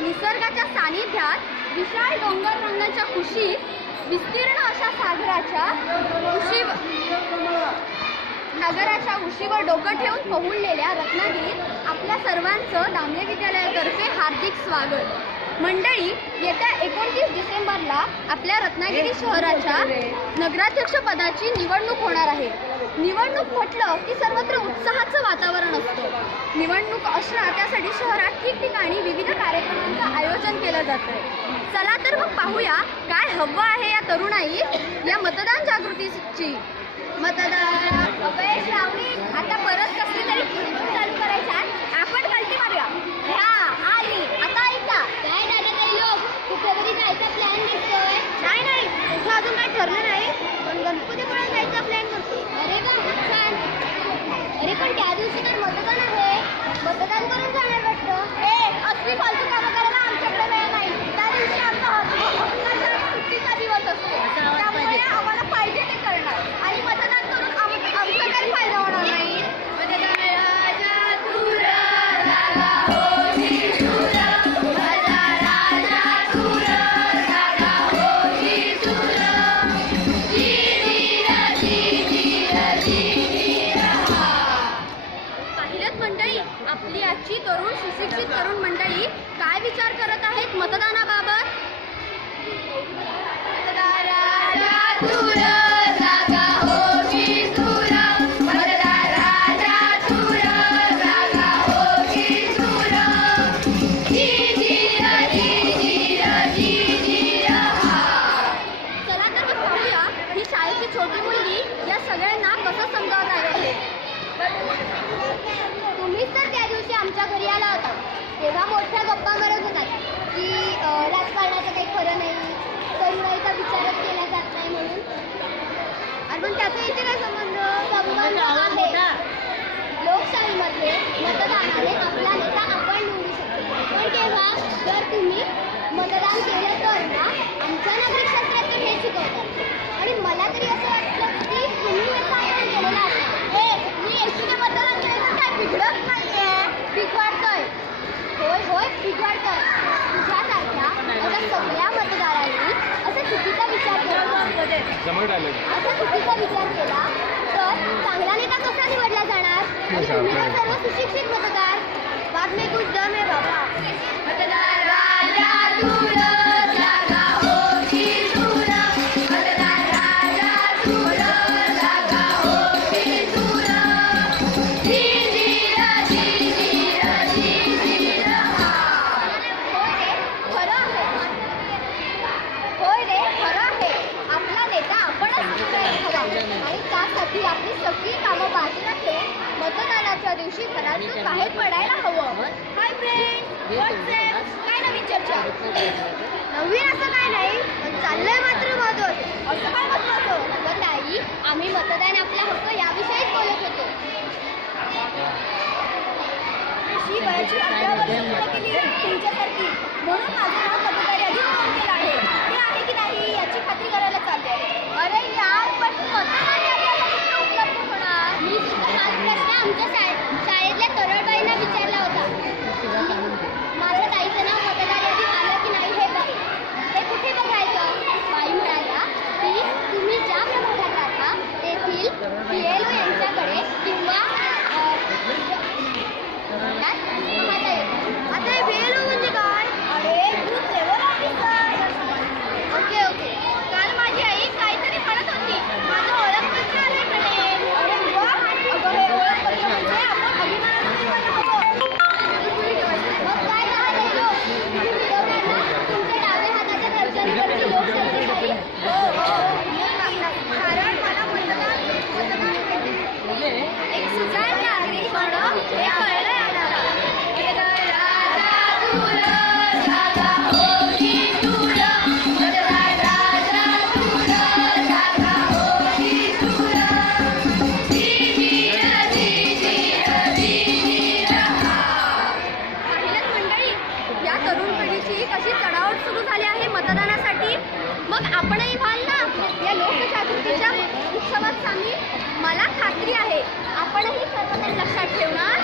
निसर्गाच्या सानिध्यात विशाल डोंगर रंगाच्या कुशीत विस्तीर्ण अशा नगराच्या उशीवर डोकं ठेवून पहुडलेल्या रत्नागिरीत आपल्या सर्वांचं दामले विद्यालयातर्फे हार्दिक स्वागत। मंडळी, येत्या 29 डिसेंबरला आपल्या रत्नागिरी शहराच्या नगराध्यक्ष पदाची निवडणूक होणार आहे। निवडणूक म्हटलं की सर्वत्र उत्साहाचं वातावरण असतं। निवडणूक असणार त्यासाठी शहरात ठिकठिकाणी विविध कार्यक्रमांचं आयोजन केलं जातं। चला तर मग पाहूया काय हवं आहे या तरुणाई या मतदान जागृतीची। मतदान अपयश लावणी आता परत कसली तरी चालू करायचा, आपण कल्टी मारूया। ह्या आली आता ऐका काय दादा लोक कुठेतरी जायचा प्लॅन दिसतोय। नाही तुझं अजून काही ठरलं नाही, पण गणपतीपुळ्यात जायचा प्लॅन करतो। अरे वा छान। अरे पण त्या दिवशी तर मतदान आहे, मतदान करून जाणार वाटतं। असली फालतू कामं करायला आमच्याकडे वेळ नाही। त्या दिवशी आमचा सुट्टीचा दिवस असतो, त्यामुळे आम्हाला पाहिजे ते करणार आणि मतदान करून आमचा काही फायदा होणार नाही। आपली आजची तरुण सुशिक्षित तरुण मंडळी काय विचार करत आहेत मतदानाबाबत? चला तर मग पाहूया ही शाळेची छोटी मुलगी या सगळ्यांना कसं समजावत आहे। तुम्हीच तर त्या दिवशी आमच्या घरी आला होता, तेव्हा मोठ्या गप्पा मारत होतात की राजकारणाचं काही खरं नाही, तरुणाईचा विचारच केला जात नाही म्हणून। आणि पण त्याचा इथे काय संबंध आहे? लोकशाहीमध्ये मतदानाने आपला नेता आपण निवडू शकतो, पण तेव्हा जर तुम्ही मतदान केलं तर ना आमच्या नागरिकशास्त्रात हे शिकवतात। आणि मला तरी असं वाटलं की तुम्ही याचा आयोजन केलेला असता। मी एसटीने मतदान केलं काय बिघडत नाहीये, बिघडतंय। होय बिघडतंय। तुझ्यासारख्या अशा सगळ्या मतदारांनी असा चुकीचा विचार केला तर चांगला नेता कसा निवडला जाणार? तुम्ही तर सर्व सुशिक्षित मतदार। बाद में कुछ दम है बाबा। मतदार राजा आणि त्यासाठी आपली सगळी कामं बाजूला ठेवून मतदानाच्या दिवशी घरातून बाहेर पडायला हवं। हाय फ्रेंड्स, व्हॉट्सअप काय नवीन चर्चा? नवीन असं काय नाही, पण चाललंय मात्र महत्त्वाचं। असं काय महत्त्वाचं? पण ताई, आम्ही मतदान आपला हक्क याविषयीच बोलत होतो। ही वयाची 18 वर्ष पूर्ण केली तुमच्यासारखी, म्हणून माझं नाव मतदार यादीत नोंद केलं आहे। ते आहे की नाही याची खात्री करायला चालते। अरे यार, पण मतदार यादी आता कुठे उपलब्ध होणार? मी सुद्धा हाच प्रश्न आमच्या शाळेतल्या तरळबाईंना विचारला होता। माझ्या ताईचं नाव मतदार यादीत आलं की नाही हे कुठे बघायचं? बाई म्हणाल्या की तुम्ही ज्या प्रभागात राहता तेथील PLO यांच्याकडे किंवा मला खात्री आहे आपणही सर्वजण लक्षात ठेवणार